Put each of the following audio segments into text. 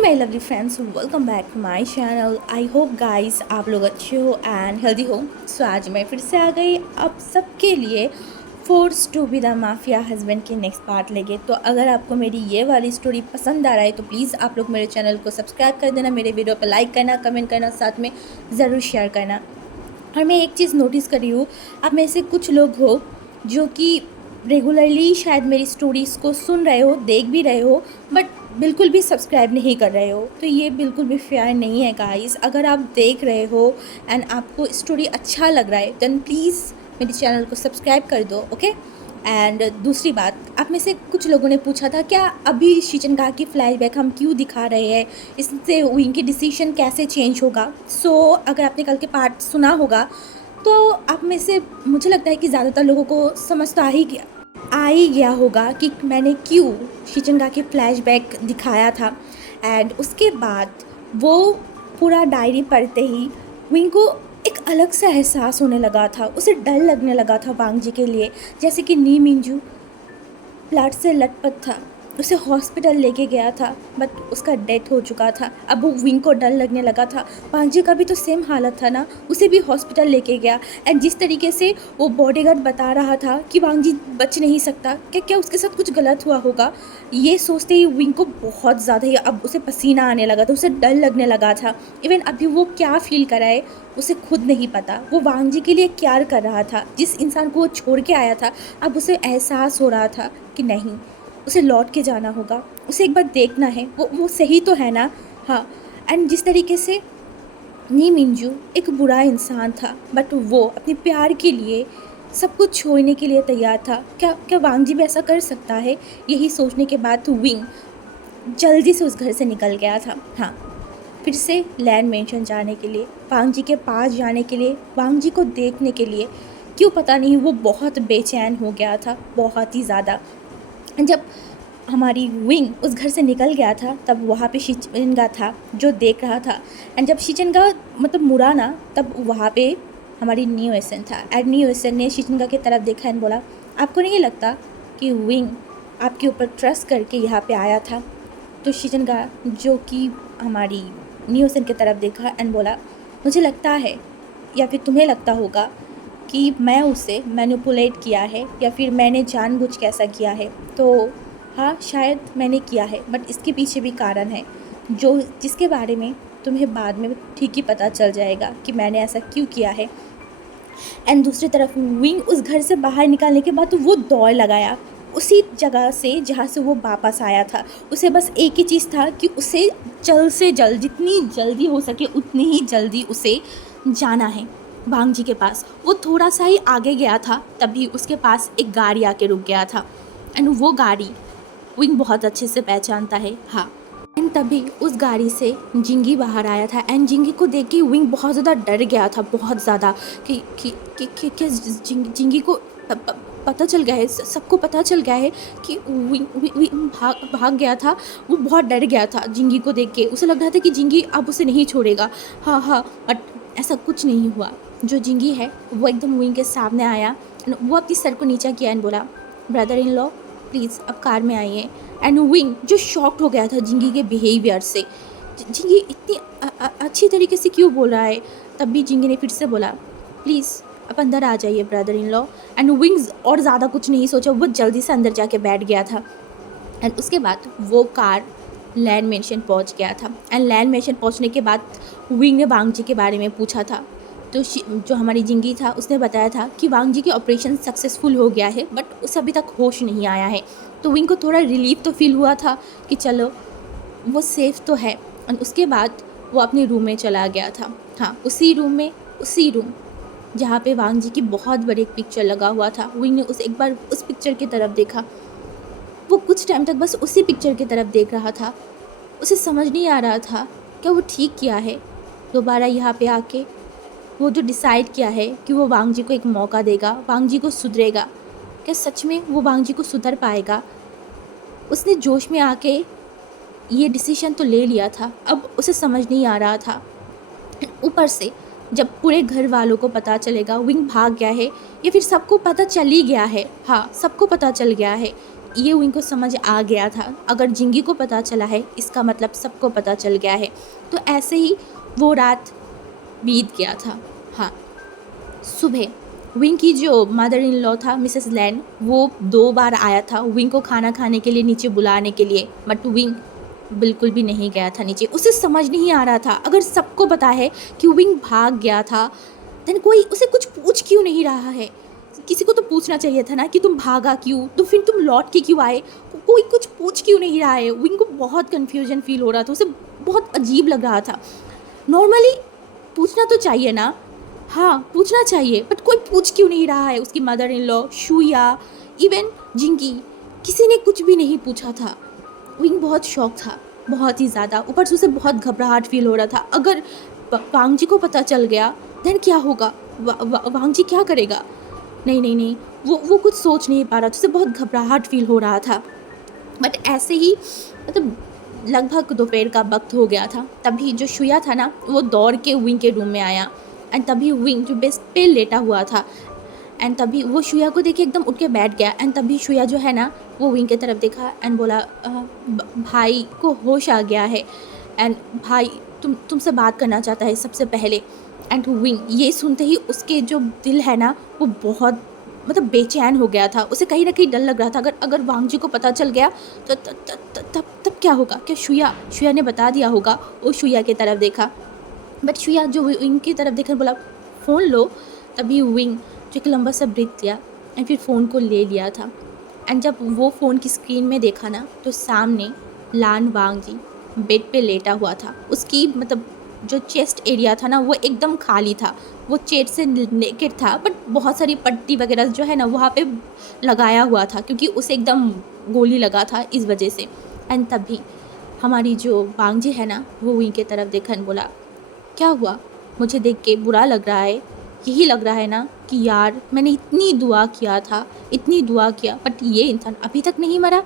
My lovely friends, welcome back to my channel. I hope guys आप लोग अच्छे हो एंड हेल्दी हो। सो आज मैं फिर से आ गई आप सबके लिए force to be the mafia husband के नेक्स्ट पार्ट लेके। तो अगर आपको मेरी ये वाली स्टोरी पसंद आ रहा है तो प्लीज़ आप लोग मेरे चैनल को सब्सक्राइब कर देना, मेरे वीडियो पर लाइक करना, कमेंट करना, साथ में ज़रूर शेयर करना। और मैं एक चीज़ नोटिस कर रही हूँ, आप में से कुछ लोग हो जो कि रेगुलरली शायद मेरी स्टोरीज़ को सुन रहे हो, देख भी रहे हो, बट बिल्कुल भी सब्सक्राइब नहीं कर रहे हो। तो ये बिल्कुल भी फेयर नहीं है गाइस। अगर आप देख रहे हो एंड आपको स्टोरी अच्छा लग रहा है देन प्लीज़ मेरे चैनल को सब्सक्राइब कर दो, ओके। एंड दूसरी बात, आप में से कुछ लोगों ने पूछा था क्या अभी शीचनगा की फ्लैशबैक हम क्यों दिखा रहे हैं, इससे उनकी डिसीजन कैसे चेंज होगा। अगर आपने कल के पार्ट सुना होगा तो आप में से मुझे लगता है कि ज़्यादातर लोगों को समझ तो आ ही गया होगा कि मैंने क्यों शीचनगा के फ्लैशबैक दिखाया था। एंड उसके बाद वो पूरा डायरी पढ़ते ही विंग को एक अलग सा एहसास होने लगा था, उसे डर लगने लगा था वांग जी के लिए। जैसे कि नी मिंजू ब्लड से लटपट था, उसे हॉस्पिटल लेके गया था बट उसका डेथ हो चुका था। अब वो विंग को डर लगने लगा था। पांजे का भी तो सेम हालत था ना, उसे भी हॉस्पिटल लेके गया। एंड जिस तरीके से वो बॉडीगार्ड बता रहा था कि वांगजी बच नहीं सकता, क्या क्या उसके साथ कुछ गलत हुआ होगा, ये सोचते ही विंग को बहुत ज़्यादा ही अब उसे पसीना आने लगा था, उसे डर लगने लगा था। इवन अभी वो क्या फील कर रहा है उसे खुद नहीं पता। वो वांगजी के लिए क्या कर रहा था, जिस इंसान को वो छोड़ के आया था, अब उसे एहसास हो रहा था कि नहीं, उसे लौट के जाना होगा, उसे एक बार देखना है वो सही तो है ना। हाँ। एंड जिस तरीके से नी मिंजू एक बुरा इंसान था बट वो अपने प्यार के लिए सब कुछ छोड़ने के लिए तैयार था, क्या क्या वांगजी भी ऐसा कर सकता है। यही सोचने के बाद विंग जल्दी से उस घर से निकल गया था। हाँ, फिर से लैंड मेंशन जाने के लिए, वांग जी के पास जाने के लिए, वांग जी को देखने के लिए। क्यों पता नहीं वो बहुत बेचैन हो गया था, बहुत ही ज़्यादा। जब हमारी विंग उस घर से निकल गया था तब वहाँ पे शिचनगा था जो देख रहा था। एंड जब शिचनगा मतलब मुड़ा ना, तब वहाँ पे हमारी न्यू एसन था। एंड न्यू एसन ने शिचनगा की तरफ देखा एंड बोला, आपको नहीं लगता कि विंग आपके ऊपर ट्रस्ट करके यहाँ पे आया था। तो शिचनगा जो कि हमारी न्यू एसन की तरफ देखा एंड बोला, मुझे लगता है या फिर तुम्हें लगता होगा कि मैं उसे मैनिपुलेट किया है या फिर मैंने जानबूझ के ऐसा किया है। तो हाँ, शायद मैंने किया है बट इसके पीछे भी कारण है जो जिसके बारे में तुम्हें बाद में ठीक ही पता चल जाएगा कि मैंने ऐसा क्यों किया है। एंड दूसरी तरफ विंग उस घर से बाहर निकालने के बाद तो वो दौड़ लगाया उसी जगह से जहाँ से वो वापस आया था। उसे बस एक ही चीज़ था कि उसे जल्द से जल्द, जितनी जल्दी हो सके उतनी ही जल्दी उसे जाना है वांग जी के पास। वो थोड़ा सा ही आगे गया था तभी उसके पास एक गाड़ी आके रुक गया था। एंड वो गाड़ी विंग बहुत अच्छे से पहचानता है। हाँ। एंड तभी उस गाड़ी से जिंगी बाहर आया था। एंड जिंगी को देख के विंग बहुत ज़्यादा डर गया था, बहुत ज़्यादा कि जिंगी को पता चल गया है, सबको पता चल गया है कि विंग भाग गया था। वो बहुत डर गया था जिंगी को देख के, उसे लग रहा था कि जिंगी अब उसे नहीं छोड़ेगा। हाँ हाँ, बट ऐसा कुछ नहीं हुआ। जो जिंगी है वो एकदम विंग के सामने आया, वो अपनी सर को नीचा किया एंड बोला, ब्रदर इन लॉ प्लीज़ अब कार में आइए। एंड विंग जो शॉक्ड हो गया था जिंगी के बिहेवियर से, जिंगी इतनी अच्छी तरीके से क्यों बोल रहा है। तब भी जिंगी ने फिर से बोला, प्लीज़ आप अंदर आ जाइए brother in law. And wings और ज़्यादा कुछ नहीं सोचा, वो जल्दी से अंदर जाके बैठ गया था। एंड उसके बाद वो कार लैंड मेंशन पहुंच गया था। एंड लैंड मेंशन पहुंचने के बाद विंग ने वांग जी के बारे में पूछा था। तो जो हमारी जिंगी था उसने बताया था कि वांग जी की ऑपरेशन सक्सेसफुल हो गया है बट उसे अभी तक होश नहीं आया है। तो विंग को थोड़ा रिलीफ तो फील हुआ था कि चलो वो सेफ़ तो है। और उसके बाद वो अपने रूम में चला गया था। हाँ, उसी रूम जहाँ पे वांग जी की बहुत बड़ी एक पिक्चर लगा हुआ था। विंग ने एक बार उस पिक्चर की तरफ देखा। वो कुछ टाइम तक बस उसी पिक्चर की तरफ देख रहा था। उसे समझ नहीं आ रहा था क्या वो ठीक किया है दोबारा यहाँ पे आके। वो जो डिसाइड किया है कि वो वांग जी को एक मौका देगा, वांग जी को सुधरेगा, क्या सच में वो वांग जी को सुधर पाएगा। उसने जोश में आके ये डिसीजन तो ले लिया था, अब उसे समझ नहीं आ रहा था। ऊपर से जब पूरे घर वालों को पता चलेगा विंग भाग गया है या फिर सबको पता चल ही गया है, हाँ सबको पता चल गया है ये विंग को समझ आ गया था, अगर जिंगी को पता चला है इसका मतलब सबको पता चल गया है। तो ऐसे ही वो रात बीत गया था। हाँ, सुबह विंग की जो मदर इन लॉ था मिसेस लैन, वो 2 बार आया था विंग को खाना खाने के लिए नीचे बुलाने के लिए, बट विंग बिल्कुल भी नहीं गया था नीचे। उसे समझ नहीं आ रहा था, अगर सबको पता है कि विंग भाग गया था, देन कोई उसे कुछ पूछ क्यों नहीं रहा है। किसी को तो पूछना चाहिए था ना कि तुम भागा क्यों, तो फिर तुम लौट के क्यों आए, कोई कुछ पूछ क्यों नहीं रहा है। विंग को बहुत कन्फ्यूजन फील हो रहा था, उसे बहुत अजीब लग रहा था। नॉर्मली पूछना तो चाहिए ना, हाँ पूछना चाहिए, बट कोई पूछ क्यों नहीं रहा है। उसकी मदर इन लॉ, शुया, इवन जिंगी, किसी ने कुछ भी नहीं पूछा था। विंग बहुत शौक था, बहुत ही ज़्यादा। ऊपर से उसे बहुत घबराहट फील हो रहा था, अगर वांग जी को पता चल गया देन क्या होगा, वांग जी क्या करेगा। नहीं नहीं नहीं, वो कुछ सोच नहीं पा रहा था, उसे बहुत घबराहट फील हो रहा था। बट ऐसे ही मतलब लगभग दोपहर का वक्त हो गया था, तभी जो शुया था ना वो दौड़ के विंग के रूम में आया। एंड तभी विंग जो बेड पे लेटा हुआ था, एंड तभी वो शुया को देखे एकदम उठ के बैठ गया। एंड तभी शुया जो है ना वो विंग की तरफ देखा एंड बोला, भाई को होश आ गया है एंड भाई तुमसे बात करना चाहता है सबसे पहले। एंड विंग ये सुनते ही उसके जो दिल है ना वो बहुत मतलब बेचैन हो गया था। उसे कहीं ना कहीं डर लग रहा था, अगर वांग जी को पता चल गया तो तब क्या होगा। क्या शुया ने बता दिया होगा। वो शुया की तरफ देखा, बट शुया जो विंग की तरफ देखकर बोला फ़ोन लो। तभी विंग जो एक लंबा सा ब्रीथ लिया एंड फिर फ़ोन को ले लिया था। एंड जब वो फ़ोन की स्क्रीन में देखा ना तो सामने लान वांग जी बेड पे लेटा हुआ था। उसकी मतलब जो चेस्ट एरिया था ना वो एकदम खाली था, वो चेस्ट से नेकेड था, बट बहुत सारी पट्टी वगैरह जो है ना वहाँ पे लगाया हुआ था, क्योंकि उसे एकदम गोली लगा था इस वजह से। एंड तभी हमारी जो वांग जी है ना वो विंग की तरफ देखा एंड बोला, क्या हुआ, मुझे देख के बुरा लग रहा है। यही लग रहा है ना कि यार मैंने इतनी दुआ किया था, इतनी दुआ किया, बट ये इंसान अभी तक नहीं मरा।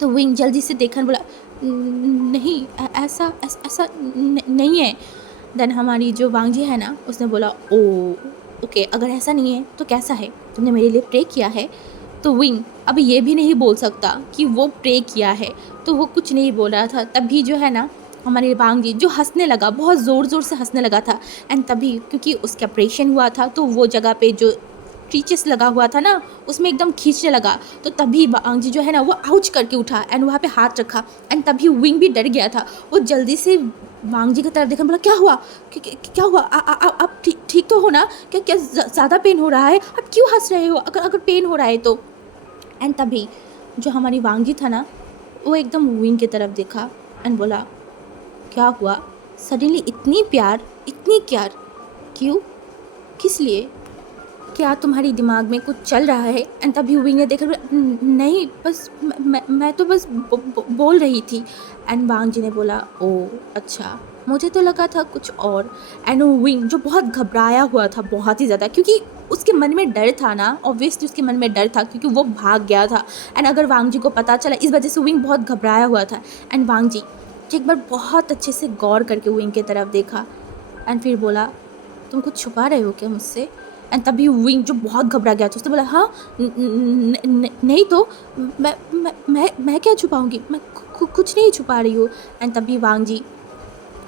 तो विंग जल्दी से देखा बोला, नहीं ऐसा ऐसा नहीं है। देन हमारी जो वांग जी है ना उसने बोला, ओ ओके, अगर ऐसा नहीं है तो कैसा है, तुमने मेरे लिए प्रे किया है। तो विंग अब ये भी नहीं बोल सकता कि वो प्रे किया है, तो वो कुछ नहीं बोल रहा था। तभी जो है ना हमारे वांग जी जो हंसने लगा, बहुत ज़ोर ज़ोर से हंसने लगा था। एंड तभी क्योंकि उसका ऑपरेशन हुआ था तो वो जगह पे जो स्टिचेस लगा हुआ था ना उसमें एकदम खींचने लगा। तो तभी वांग जी जो है ना वो आउच करके उठा एंड वहाँ पे हाथ रखा। एंड तभी विंग भी डर गया था, वो जल्दी से वांग जी की तरफ देखा, बोला क्या हुआ, क्या हुआ, आप ठीक तो हो ना, क्या क्या ज़्यादा पेन हो रहा है, आप क्यों हंस रहे हो, अगर पेन हो रहा है तो। एंड तभी जो हमारी वांग जी था ना वो एकदम विंग की तरफ देखा एंड बोला, क्या हुआ, सडनली इतनी प्यार, इतनी केयर क्यों, किस लिए, क्या तुम्हारी दिमाग में कुछ चल रहा है। एंड तभी विंग ने देखा, नहीं बस मैं तो बस बोल रही थी। एंड वांग जी ने बोला, ओ अच्छा, मुझे तो लगा था कुछ और। एंड विंग जो बहुत घबराया हुआ था बहुत ही ज़्यादा, क्योंकि उसके मन में डर था ना, ऑब्वियसली उसके मन में डर था क्योंकि वो भाग गया था। एंड अगर वांग जी को पता चला, इस वजह से विंग बहुत घबराया हुआ था। एंड वांग जी एक बार बहुत अच्छे से गौर करके विंग की तरफ देखा एंड फिर बोला, तुम कुछ छुपा रहे हो क्या मुझसे। एंड तभी विंग जो बहुत घबरा गया था उसने बोला, हाँ नहीं तो मैं क्या छुपाऊंगी, मैं कुछ नहीं छुपा रही हूँ। एंड तभी वांग जी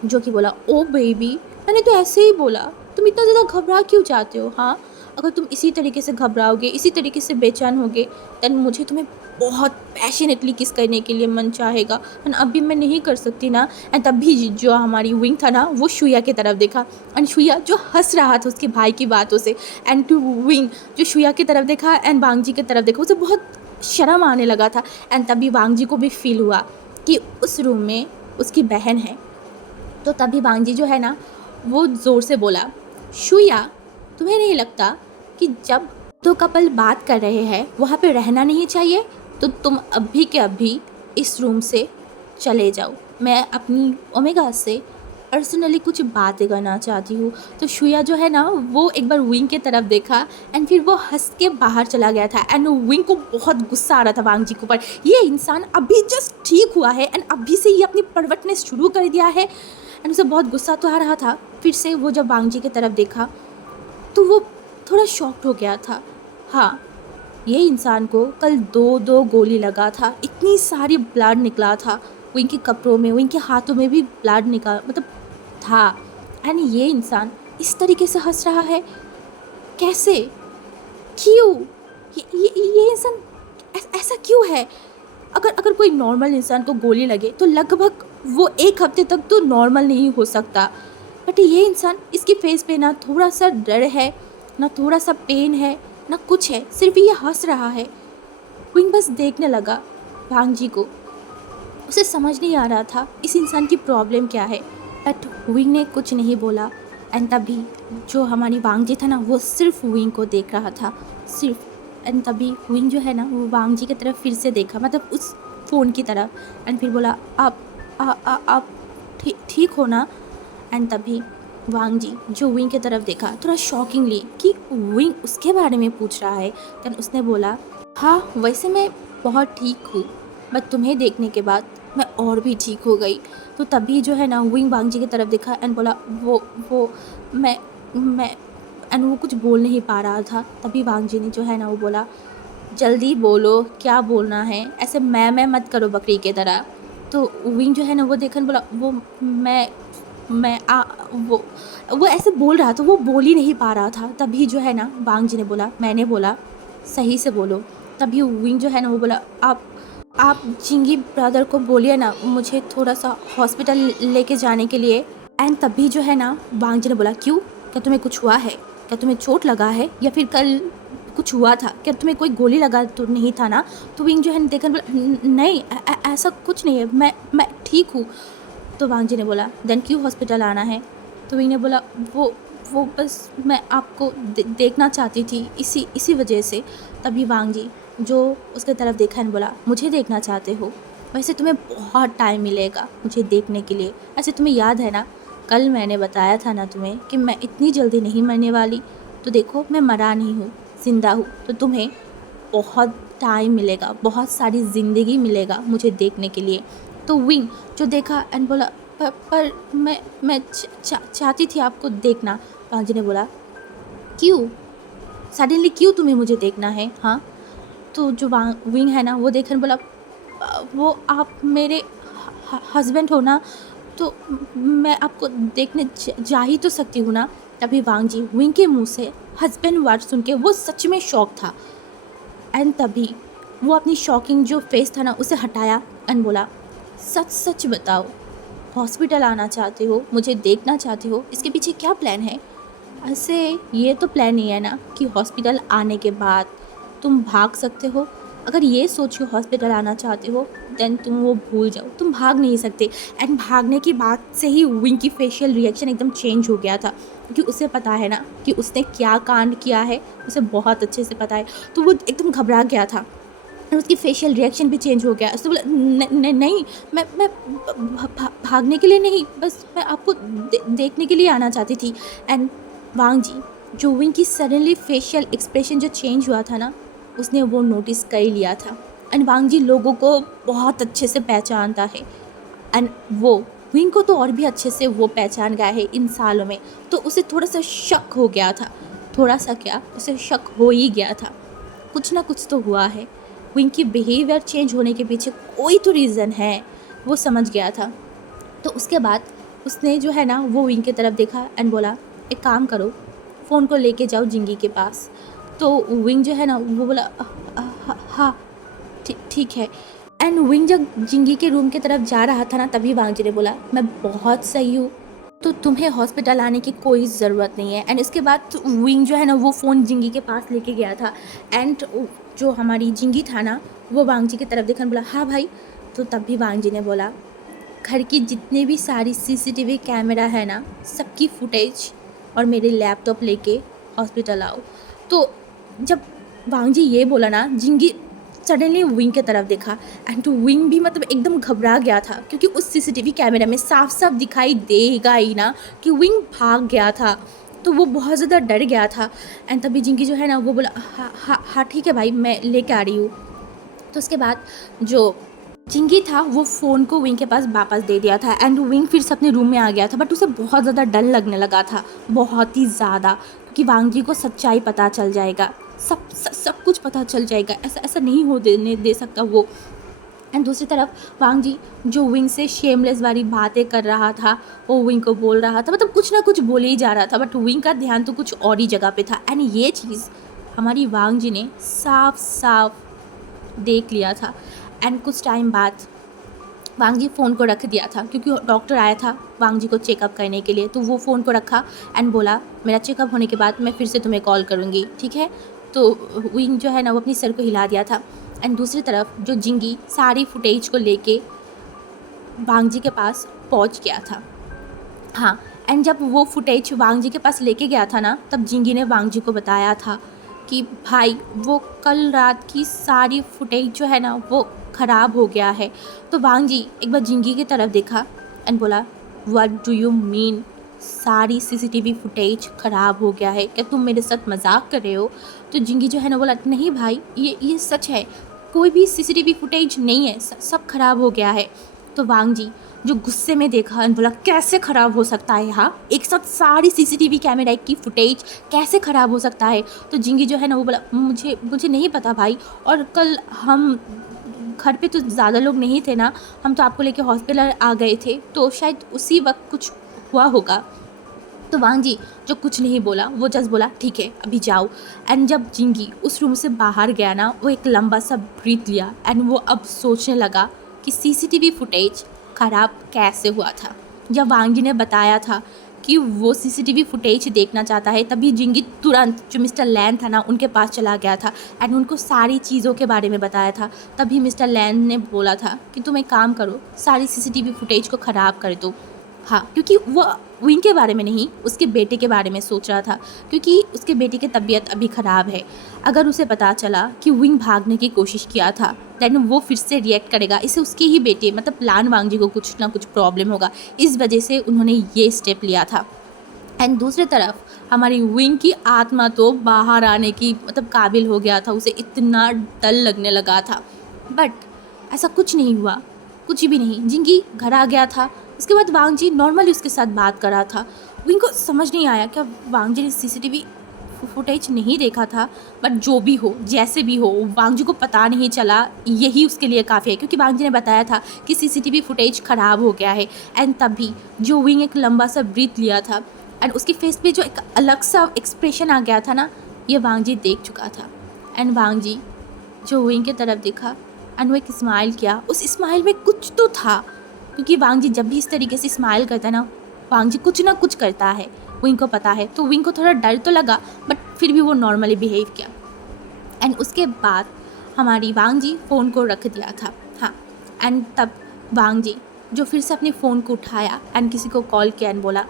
जो कि बोला, ओ बेबी मैंने तो ऐसे ही बोला, तुम इतना ज़्यादा घबरा क्यों जाते हो। हाँ, अगर तुम इसी तरीके से घबराओगे, इसी तरीके से बेचैन होगे, देन मुझे तुम्हें बहुत पैशनेटली किस करने के लिए मन चाहेगा, एंड अभी मैं नहीं कर सकती ना। एंड तभी जो हमारी विंग था ना वो शुया की तरफ देखा एंड शुया जो हंस रहा था उसके भाई की बातों से। एंड टू विंग जो शुया की तरफ देखा एंड वांग जी की तरफ देखा, उसे बहुत शर्म आने लगा था। एंड तभी वांग जी को भी फील हुआ कि उस रूम में उसकी बहन है। तो तभी वांग जी जो है ना वो ज़ोर से बोला, शुया तुम्हें नहीं लगता कि जब दो कपल बात कर रहे हैं वहाँ पे रहना नहीं चाहिए, तो तुम अभी के अभी इस रूम से चले जाओ, मैं अपनी ओमेगा से पर्सनली कुछ बातें करना चाहती हूँ। तो शुया जो है ना वो एक बार विंग की तरफ देखा एंड फिर वो हंस के बाहर चला गया था। एंड विंग को बहुत गुस्सा आ रहा था वांग जी के ऊपर, ये इंसान अभी जस्ट ठीक हुआ है एंड अभी से ये अपनी परवटने शुरू कर दिया है। एंड उसे बहुत गुस्सा तो आ रहा था। फिर से वो जब वांग जी की तरफ देखा तो वो थोड़ा शॉक्ड हो गया था। हाँ, ये इंसान को कल दो दो गोली लगा था, इतनी सारी ब्लड निकला था, विंग के कपड़ों में, विंग के हाथों में भी ब्लड निकला मतलब था। एंड ये इंसान इस तरीके से हंस रहा है, कैसे, क्यों? ये इंसान ऐसा क्यों है? अगर अगर कोई नॉर्मल इंसान को गोली लगे तो लगभग वो 1 हफ्ते तक तो नॉर्मल नहीं हो सकता, बट ये इंसान, इसके फेस पे ना थोड़ा सा डर है, ना थोड़ा सा पेन है, ना कुछ है, सिर्फ ये हंस रहा है। विंग बस देखने लगा भांग जी को, उसे समझ नहीं आ रहा था इस इंसान की प्रॉब्लम क्या है, बट विंग ने कुछ नहीं बोला। एंड तभी जो हमारी वांग जी था ना, वो सिर्फ विंग को देख रहा था, सिर्फ। एंड तभी विंग जो है ना, वो वांग जी की तरफ फिर से देखा, मतलब उस फ़ोन की तरफ, एंड फिर बोला, आप ठीक हो ना? एंड तभी वांग जी जो विंग की तरफ देखा थोड़ा शॉकिंगली कि विंग उसके बारे में पूछ रहा है। देन उसने बोला, हाँ वैसे मैं बहुत ठीक हूँ, बट तुम्हें देखने के बाद मैं और भी ठीक हो गई। तो तभी जो है ना, विंग वांग जी की तरफ देखा एंड बोला, वो मैं एंड वो कुछ बोल नहीं पा रहा था। तभी वांग जी ने जो है ना, वो बोला, जल्दी बोलो क्या बोलना है, ऐसे मैं मत करो बकरी के तरह। तो विंग जो है ना, वो देखा बोला, वो मैं वो ऐसे बोल रहा था, वो बोल ही नहीं पा रहा था। तभी जो है ना, वांग जी ने बोला, मैंने बोला सही से बोलो। तभी विंग जो है ना, वो बोला, आप जिंगी ब्रदर को बोलिए ना मुझे थोड़ा सा हॉस्पिटल लेके जाने के लिए। एंड तभी जो है ना, वांग जी ने बोला, क्यों, क्या तुम्हें कुछ हुआ है? क्या तुम्हें चोट लगा है, या फिर कल कुछ हुआ था क्या? तुम्हें कोई गोली लगा तो नहीं था ना? तो विंग जो है ना, देखकर बोला, नहीं ऐसा कुछ नहीं है, मैं ठीक हूँ। तो वांग जी ने बोला, देन क्यों हॉस्पिटल आना है? तो विंग ने बोला, वो बस मैं आपको देखना चाहती थी, इसी वजह से। तभी वांग जी जो उसके तरफ देखा है, बोला, मुझे देखना चाहते हो? वैसे तुम्हें बहुत टाइम मिलेगा मुझे देखने के लिए। ऐसे तुम्हें याद है ना, कल मैंने बताया था ना तुम्हें कि मैं इतनी जल्दी नहीं मरने वाली। तो देखो, मैं मरा नहीं हूँ, ज़िंदा हूँ। तो तुम्हें बहुत टाइम मिलेगा, बहुत सारी ज़िंदगी मिलेगा मुझे देखने के लिए। तो विंग जो देखा एंड बोला, पर मैं चाहती थी आपको देखना। वांग जी ने बोला, क्यों सडनली, क्यों तुम्हें मुझे देखना है? हाँ। तो जो विंग है ना, वो देखकर बोला, वो आप मेरे हस्बैंड हो ना, तो मैं आपको देखने जा ही तो सकती हूँ ना। तभी वांग जी विंग के मुंह से हस्बैंड वर्ड सुन के वो सच में शॉक था। एंड तभी वो अपनी शॉकिंग जो फेस था ना, उसे हटाया एंड बोला, सच सच बताओ, हॉस्पिटल आना चाहते हो, मुझे देखना चाहते हो, इसके पीछे क्या प्लान है? ऐसे ये तो प्लान नहीं है ना कि हॉस्पिटल आने के बाद तुम भाग सकते हो। अगर ये सोच के हॉस्पिटल आना चाहते हो, देन तुम वो भूल जाओ, तुम भाग नहीं सकते। एंड भागने की बात से ही विंग की फेशियल रिएक्शन एकदम चेंज हो गया था, क्योंकि उसे पता है ना कि उसने क्या कांड किया है, उसे बहुत अच्छे से पता है। तो वो एकदम घबरा गया था, और उसकी फेशियल रिएक्शन भी चेंज हो गया। उसने बोला, नहीं, मैं भागने के लिए नहीं, बस मैं आपको देखने के लिए आना चाहती थी। एंड वांग जी जो विंग की सडनली फेशियल एक्सप्रेशन जो चेंज हुआ था ना, उसने वो नोटिस कर लिया था। एंड वांग जी लोगों को बहुत अच्छे से पहचानता है, एंड वो विंग को तो और भी अच्छे से वो पहचान गया है इन सालों में। तो उसे थोड़ा सा शक हो गया था, थोड़ा सा क्या, उसे शक हो ही गया था, कुछ ना कुछ तो हुआ है। विंग की बिहेवियर चेंज होने के पीछे कोई तो रीज़न है, वो समझ गया था। तो उसके बाद उसने जो है ना, वो विंग की तरफ देखा एंड बोला, एक काम करो, फ़ोन को लेके जाओ जिंगी के पास। तो विंग जो है ना, वो बोला, हाँ ठीक है। एंड विंग जब जिंगी के रूम की तरफ जा रहा था ना, तभी वांग जी ने बोला, मैं बहुत सही हूँ, तो तुम्हें हॉस्पिटल आने की कोई ज़रूरत नहीं है। एंड उसके बाद विंग जो है ना, वो फ़ोन जिंगी के पास लेके गया था। एंड जो हमारी जिंगी था ना, वो वांग जी की तरफ देखकर बोला, हाँ भाई। तो तब भी वांग जी ने बोला, घर की जितने भी सारी सीसीटीवी कैमरा है ना, सबकी फुटेज और मेरे लैपटॉप लेके हॉस्पिटल आओ। तो जब वांग जी ये बोला ना, जिंगी सडनली विंग की तरफ देखा, एंड टू विंग भी मतलब एकदम घबरा गया था, क्योंकि उस सीसीटीवी कैमरा में साफ साफ दिखाई देगा ही ना कि विंग भाग गया था। तो वो बहुत ज़्यादा डर गया था। एंड तभी जिंगी जो है ना, वो बोला, हाँ ठीक है भाई, मैं लेके आ रही हूँ। तो उसके बाद जो जिंगी था, वो फ़ोन को विंग के पास वापस दे दिया था। एंड विंग फिर से अपने रूम में आ गया था, बट उसे बहुत ज़्यादा डर लगने लगा था, बहुत ही ज़्यादा, क्योंकि वांग जी को सच्चाई पता चल जाएगा। सब कुछ पता चल जाएगा, ऐसा ऐसा नहीं हो देने दे सकता वो। एंड दूसरी तरफ वांग जी जो विंग से शेमलेस वाली बातें कर रहा था, वो विंग को बोल रहा था, मतलब कुछ ना कुछ बोले ही जा रहा था, बट विंग का ध्यान तो कुछ और ही जगह पे था। एंड ये चीज़ हमारी वांग जी ने साफ साफ देख लिया था। एंड कुछ टाइम बाद वांग जी फ़ोन को रख दिया था, क्योंकि डॉक्टर आया था वांग जी को चेकअप करने के लिए, तो वो फ़ोन को रखा एंड बोला मेरा चेकअप होने के बाद मैं फिर से तुम्हें कॉल करूँगी, ठीक है। तो विंग जो है ना वो अपनी सर को हिला दिया था। एंड दूसरी तरफ जो जिंगी सारी फुटेज को लेके वांग जी के पास पहुंच गया था। हाँ, एंड जब वो फुटेज वांग जी के पास लेके गया था ना, तब जिंगी ने वांग जी को बताया था कि भाई वो कल रात की सारी फुटेज जो है ना वो ख़राब हो गया है। तो वांग जी एक बार जिंगी की तरफ देखा एंड बोला व्हाट डू यू मीन, सारी सीसीटीवी फुटेज ख़राब हो गया है, क्या तुम मेरे साथ मजाक कर रहे हो। तो जिंगी जो है ना बोला नहीं भाई, ये सच है, कोई भी सीसीटीवी फुटेज नहीं है, सब ख़राब हो गया है। तो वांग जी जो गुस्से में देखा एंड बोला कैसे ख़राब हो सकता है, यहाँ एक साथ सारी सीसीटीवी कैमरा की फुटेज कैसे ख़राब हो सकता है। तो जिंगी जो है ना वो बोला मुझे नहीं पता भाई, और कल हम घर पे तो ज़्यादा लोग नहीं थे ना, हम तो आपको लेके हॉस्पिटल आ गए थे, तो शायद उसी वक्त कुछ हुआ होगा। तो वांग जी जो कुछ नहीं बोला, वो जस्ट बोला ठीक है अभी जाओ। एंड जब जिंगी उस रूम से बाहर गया ना, वो एक लंबा सा ब्रीथ लिया एंड वो अब सोचने लगा कि सीसीटीवी फुटेज ख़राब कैसे हुआ था। जब वांग जी ने बताया था कि वो सीसीटीवी फुटेज देखना चाहता है, तभी जिंगी तुरंत जो मिस्टर लैन था ना उनके पास चला गया था एंड उनको सारी चीज़ों के बारे में बताया था। तभी मिस्टर लैन ने बोला था कि तुम एक काम करो, सारी सीसीटीवी फुटेज को ख़राब कर दो। हाँ, क्योंकि वो विंग के बारे में नहीं, उसके बेटे के बारे में सोच रहा था, क्योंकि उसके बेटे की तबीयत अभी ख़राब है। अगर उसे पता चला कि विंग भागने की कोशिश किया था, दैन वो फिर से रिएक्ट करेगा, इससे उसके ही बेटे मतलब लान वांग जी को कुछ ना कुछ प्रॉब्लम होगा। इस वजह से उन्होंने ये स्टेप लिया था। एंड दूसरी तरफ हमारी विंग की आत्मा तो बाहर आने की मतलब काबिल हो गया था, उसे इतना डर लगने लगा था, बट ऐसा कुछ नहीं हुआ, कुछ भी नहीं। जिंगी घर आ गया था, उसके बाद वांग जी नॉर्मली उसके साथ बात कर रहा था। विंग को समझ नहीं आया क्या वांग जी ने सीसीटीवी फुटेज नहीं देखा था, बट जो भी हो जैसे भी हो वांग जी को पता नहीं चला, यही उसके लिए काफ़ी है, क्योंकि वांग जी ने बताया था कि सीसीटीवी फुटेज ख़राब हो गया है। एंड तभी जो विंग एक लंबा सा ब्रीथ लिया था एंड उसके फेस पे जो एक अलग सा एक्सप्रेशन आ गया था ना, ये वांग जी देख चुका था। एंड वांग जी जो विंग की तरफ देखा एंड वो एक स्माइल किया, उस स्माइल में कुछ तो था, क्योंकि वांग जी जब भी इस तरीके से स्माइल करता है ना, वांग जी कुछ ना कुछ करता है, विंग को पता है। तो विंग को थोड़ा डर तो लगा, बट फिर भी वो नॉर्मली बिहेव किया। एंड उसके बाद हमारी वांग जी फ़ोन को रख दिया था। हाँ, एंड तब वांग जी जो फिर से अपने फ़ोन को उठाया एंड किसी को कॉल किया एंड बोला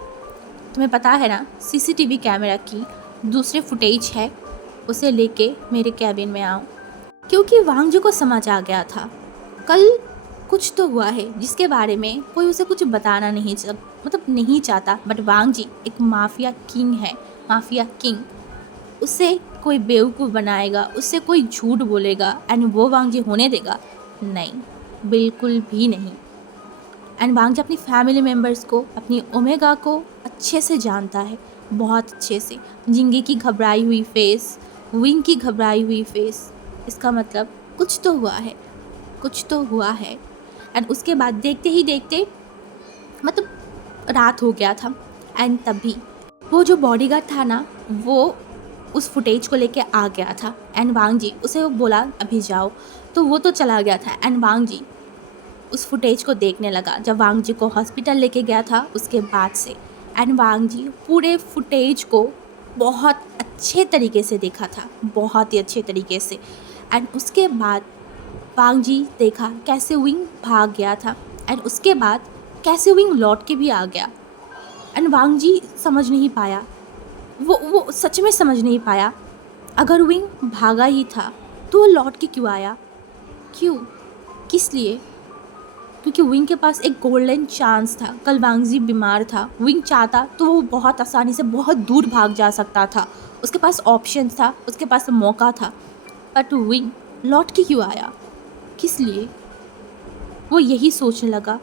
तुम्हें पता है ना सीसीटीवी कैमरा की दूसरे फुटेज है, उसे लेके मेरे कैबिन में आओ। क्योंकि वांग जी को समझ आ गया था कल कुछ तो हुआ है जिसके बारे में कोई उसे कुछ बताना नहीं चाहता, बट वांग जी एक माफिया किंग है, माफिया किंग। उसे कोई बेवकूफ़ बनाएगा, उससे कोई झूठ बोलेगा एंड वो वांग जी होने देगा? नहीं, बिल्कुल भी नहीं। एंड वांग जी अपनी फैमिली मेम्बर्स को, अपनी ओमेगा को अच्छे से जानता है, बहुत अच्छे से। जिंगी की घबराई हुई फेस, विंग की घबराई हुई फेस, इसका मतलब कुछ तो हुआ है, कुछ तो हुआ है। एंड उसके बाद देखते ही देखते मतलब रात हो गया था। एंड तभी वो जो बॉडीगार्ड था ना, वो उस फुटेज को लेके आ गया था एंड वांग जी उसे वो बोला अभी जाओ, तो वो तो चला गया था। एंड वांग जी उस फुटेज को देखने लगा जब वांग जी को हॉस्पिटल लेके गया था उसके बाद से। एंड वांग जी पूरे फुटेज को बहुत अच्छे तरीके से देखा था, बहुत ही अच्छे तरीके से। एंड उसके बाद वांग जी देखा कैसे विंग भाग गया था एंड उसके बाद कैसे विंग लौट के भी आ गया। एंड वांग जी समझ नहीं पाया, वो सच में समझ नहीं पाया, अगर विंग भागा ही था तो वो लौट के क्यों आया, क्यों, किस लिए? क्योंकि विंग के पास एक गोल्डन चांस था। कल वांग जी बीमार था, विंग चाहता तो वो बहुत आसानी से बहुत दूर भाग जा सकता था, उसके पास ऑप्शन था, उसके पास मौका था, बट विंग लौट के क्यों आया, किस लिए? वो यही सोचने लगा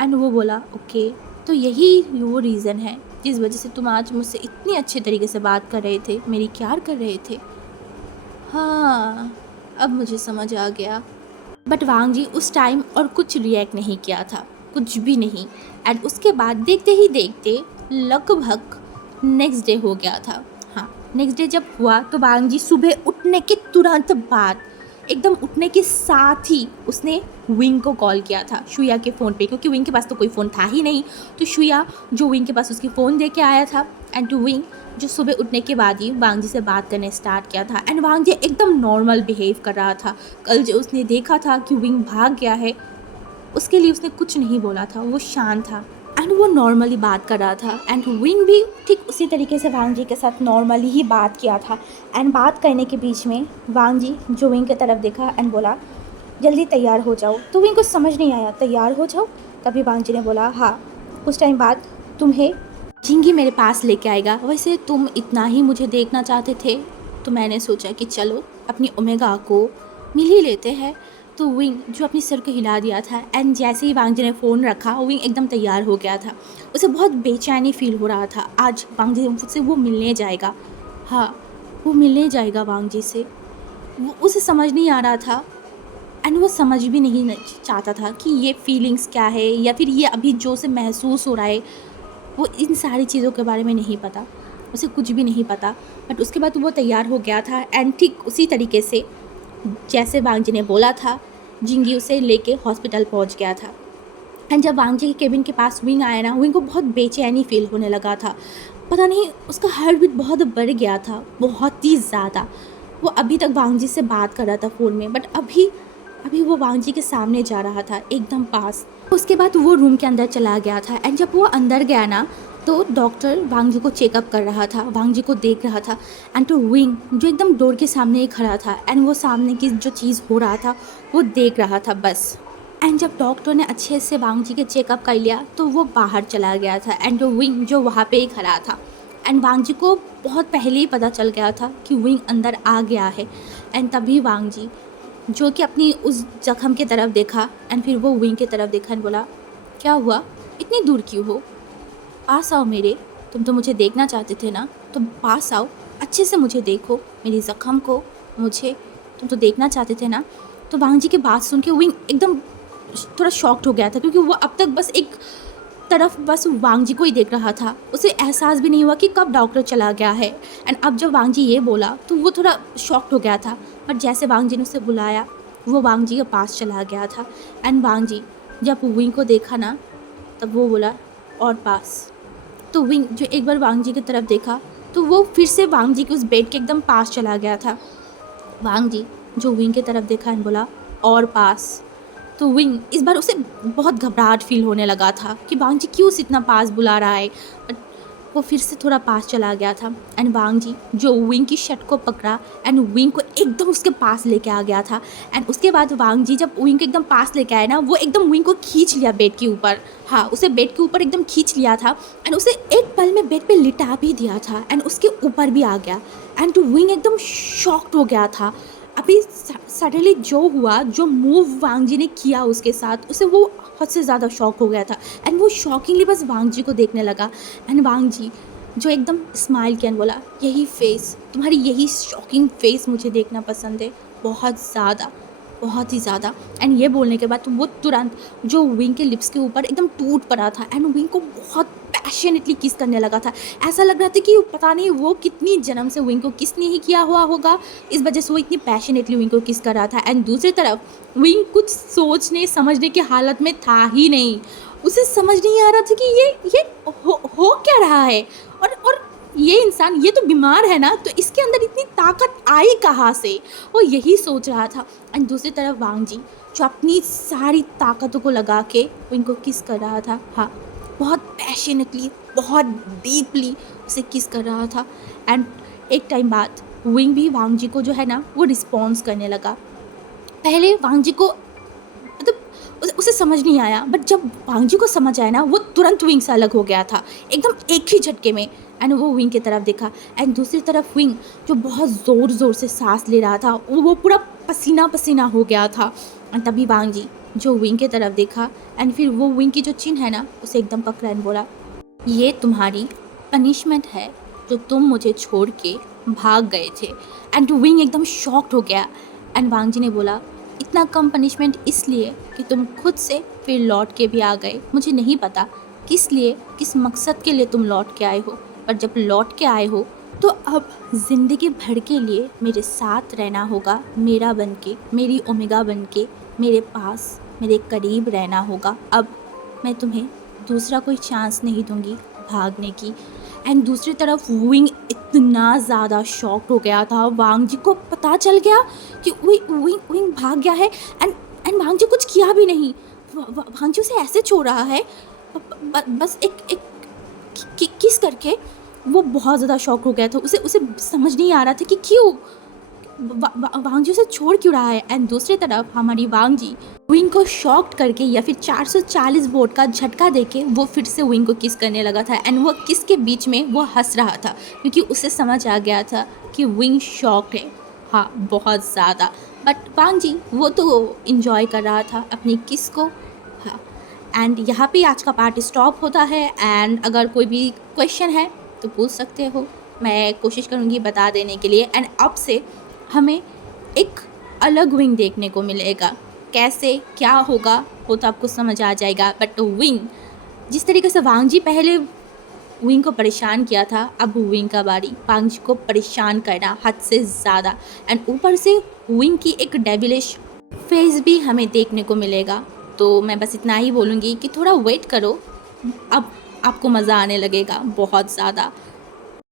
एंड वो बोला ओके, तो यही वो रीज़न है जिस वजह से तुम आज मुझसे इतनी अच्छे तरीके से बात कर रहे थे, मेरी केयर कर रहे थे। हाँ, अब मुझे समझ आ गया। बट वांग जी उस टाइम और कुछ रिएक्ट नहीं किया था, कुछ भी नहीं। एंड उसके बाद देखते ही देखते लगभग नेक्स्ट डे हो गया था। हाँ, नेक्स्ट डे जब हुआ तो वांग जी सुबह उठने के तुरंत बाद, एकदम उठने के साथ ही उसने विंग को कॉल किया था शुया के फ़ोन पे, क्योंकि विंग के पास तो कोई फ़ोन था ही नहीं। तो शुया जो विंग के पास उसकी फ़ोन दे के आया था, एंड टू विंग जो सुबह उठने के बाद ही वांग जी से बात करने स्टार्ट किया था। एंड वांग जी एकदम नॉर्मल बिहेव कर रहा था। कल जो उसने देखा था कि विंग भाग गया है, उसके लिए उसने कुछ नहीं बोला था, वो शांत था एंड वो नॉर्मली बात कर रहा था। एंड विंग भी ठीक उसी तरीके से वांग जी के साथ नॉर्मली ही बात किया था। एंड बात करने के बीच में वांग जी जो विंग की तरफ देखा एंड बोला जल्दी तैयार हो जाओ। तो विंग को समझ नहीं आया तैयार हो जाओ। तभी वांग जी ने बोला हाँ, कुछ टाइम बाद तुम्हें जिंगी मेरे पास लेके आएगा। वैसे तुम इतना ही मुझे देखना चाहते थे तो मैंने सोचा कि चलो अपनी ओमेगा को मिल ही लेते हैं। तो विंग जो अपनी सर को हिला दिया था, एंड जैसे ही वांग जी ने फ़ोन रखा विंग एकदम तैयार हो गया था। उसे बहुत बेचैनी फील हो रहा था, आज वांग जी से वो मिलने जाएगा। हाँ, वो मिलने जाएगा वांग जी से। वो उसे समझ नहीं आ रहा था एंड वो समझ भी नहीं चाहता था कि ये फीलिंग्स क्या है, या फिर ये अभी जो उसे महसूस हो रहा है, वो इन सारी चीज़ों के बारे में नहीं पता, उसे कुछ भी नहीं पता। बट उसके बाद वो तैयार हो गया था एंड ठीक उसी तरीके से जैसे वांग जी ने बोला था, जिंगी उसे लेके हॉस्पिटल पहुंच गया था। एंड जब वांग जी के केबिन के पास विंग आया ना, विंग को बहुत बेचैनी फील होने लगा था। पता नहीं उसका हार्ट बीट बहुत बढ़ गया था, बहुत ही ज़्यादा। वो अभी तक वांग जी से बात कर रहा था फ़ोन में, बट अभी अभी वो वांग जी के सामने जा रहा था एकदम पास। उसके बाद वो रूम के अंदर चला गया था एंड जब वो अंदर गया ना, तो डॉक्टर वांग जी को चेकअप कर रहा था, वांग जी को देख रहा था। एंड तो विंग जो एकदम डोर के सामने ही खड़ा था एंड वो सामने की जो चीज़ हो रहा था वो देख रहा था बस। एंड जब डॉक्टर ने अच्छे से वांग जी के चेकअप कर लिया तो वो बाहर चला गया था एंड तो विंग जो वहाँ पे ही खड़ा था। एंड वांग जी को बहुत पहले ही पता चल गया था कि विंग अंदर आ गया है। एंड तभी वांग जी जो कि अपनी उस जख्म की तरफ देखा एंड फिर वो विंग की तरफ देखा एंड बोला क्या हुआ, इतनी दूर क्यों हो, पास आओ मेरे, तुम तो मुझे देखना चाहते थे ना, तो पास आओ, अच्छे से मुझे देखो, मेरी ज़ख्म को, मुझे तुम तो देखना चाहते थे ना। तो वांग जी की बात सुन के विंग एकदम थोड़ा शॉक्ड हो गया था, क्योंकि वो अब तक बस एक तरफ बस वांग जी को ही देख रहा था। उसे एहसास भी नहीं हुआ कि कब डॉक्टर चला गया है। एंड अब जब वांग जी ये बोला तो वो थोड़ा शॉक्ड हो गया था। बट जैसे वांग जी ने उसे बुलाया, वो वांग जी के पास चला गया था। एंड वांग जी जब विंग को देखा ना, तब वो बोला और पास। तो विंग जो एक बार वांग जी की तरफ देखा तो वो फिर से वांग जी के उस बेड के एकदम पास चला गया था। वांग जी जो विंग की तरफ देखा एंड बोला और पास। तो विंग इस बार उसे बहुत घबराहट फील होने लगा था कि वांग जी क्यों उसे इतना पास बुला रहा है। बट वो फिर से थोड़ा पास चला गया था एंड वांग जी जो विंग की शर्ट को पकड़ा एंड विंग को एकदम उसके पास लेके आ गया था। एंड उसके बाद वांग जी जब विंग को एकदम पास लेके आए ना, वो एकदम विंग को खींच लिया बेड के ऊपर। हाँ, उसे बेड के ऊपर एकदम खींच लिया था एंड उसे एक पल में बेड पे लिटा भी दिया था एंड उसके ऊपर भी आ गया। एंड विंग एकदम शॉक्ड हो गया था। अभी सडनली जो हुआ, जो मूव वांग जी ने किया उसके साथ, उसे वो हद से ज़्यादा शॉक हो गया था एंड वो शॉकिंगली बस वांग जी को देखने लगा। एंड वांग जी जो एकदम स्माइल किया बोला यही फेस, तुम्हारी यही शॉकिंग फेस मुझे देखना पसंद है, बहुत ज़्यादा, बहुत ही ज़्यादा। एंड ये बोलने के बाद तो वो तुरंत जो विंग के लिप्स के ऊपर एकदम टूट पड़ा था एंड विंग को बहुत पैशनेटली किस करने लगा था। ऐसा लग रहा था कि पता नहीं वो कितनी जन्म से विंग को किस नहीं किया हुआ होगा, इस वजह से वो इतनी पैशनेटली विंग को किस कर रहा था। एंड दूसरी तरफ विंग कुछ सोचने समझने की हालत में था ही नहीं। उसे समझ नहीं आ रहा था कि ये हो क्या रहा है, और ये इंसान, ये तो बीमार है ना, तो इसके अंदर इतनी ताकत आई कहाँ से, वो यही सोच रहा था। एंड दूसरी तरफ वांग जी जो अपनी सारी ताकतों को लगा के इनको किस कर रहा था। हाँ, बहुत पैशनेटली, बहुत डीपली उसे किस कर रहा था। एंड एक टाइम बाद विंग भी वांग जी को जो है ना वो रिस्पॉन्स करने लगा। पहले वांग जी को मतलब उसे समझ नहीं आया, बट जब वांग जी को समझ आया ना, वो तुरंत विंग से अलग हो गया था एकदम एक ही झटके में। एंड वो विंग की तरफ देखा एंड दूसरी तरफ विंग जो बहुत ज़ोर ज़ोर से सांस ले रहा था, वो पूरा पसीना पसीना हो गया था। एंड तभी वांग जी जो विंग की तरफ देखा एंड फिर वो विंग की जो चिन है ना उसे एकदम पकड़ा एंड बोला ये तुम्हारी पनिशमेंट है, जो तुम मुझे छोड़ के भाग गए थे। एंड विंग एकदम शॉक्ड हो गया। एंड वांग जी ने बोला, इतना कम पनिशमेंट इसलिए कि तुम खुद से फिर लौट के भी आ गए। मुझे नहीं पता किस लिए, किस मकसद के लिए तुम लौट के आए हो, पर जब लौट के आए हो तो अब ज़िंदगी भर के लिए मेरे साथ रहना होगा, मेरा बन के, मेरी ओमेगा बन के, मेरे पास, मेरे करीब रहना होगा। अब मैं तुम्हें दूसरा कोई चांस नहीं दूंगी भागने की। एंड दूसरी तरफ विंग इतना ज़्यादा शॉक्ड हो गया था। वांग जी को पता चल गया कि विंग भाग गया है। एंड वांग जी कुछ किया भी नहीं। वांग जी उसे ऐसे छोड़ रहा है बस एक किस करके। वो बहुत ज़्यादा शॉक हो गया था। उसे समझ नहीं आ रहा था कि क्यों वांग जी उसे छोड़ क्यों रहा है। एंड दूसरी तरफ हमारी वांग जी विंग को शॉक्ड करके या फिर 440 वोट का झटका देके वो फिर से विंग को किस करने लगा था। एंड वो किस के बीच में वो हंस रहा था क्योंकि उसे समझ आ गया था कि विंग शॉक्ड है, हाँ बहुत ज़्यादा। बट वांग जी वो तो इंजॉय कर रहा था अपनी किस को। हाँ, एंड यहाँ पे आज का पार्ट स्टॉप होता है। एंड अगर कोई भी क्वेश्चन है तो पूछ सकते हो, मैं कोशिश करूँगी बता देने के लिए। एंड अब से हमें एक अलग विंग देखने को मिलेगा। कैसे क्या होगा वो तो आपको समझ आ जाएगा। बट विंग जिस तरीके से वांग जी पहले विंग को परेशान किया था, अब विंग का बारी वांग जी को परेशान करना हद से ज़्यादा। एंड ऊपर से विंग की एक डेविलिश फेस भी हमें देखने को मिलेगा। तो मैं बस इतना ही बोलूँगी कि थोड़ा वेट करो, अब आपको मज़ा आने लगेगा बहुत ज़्यादा।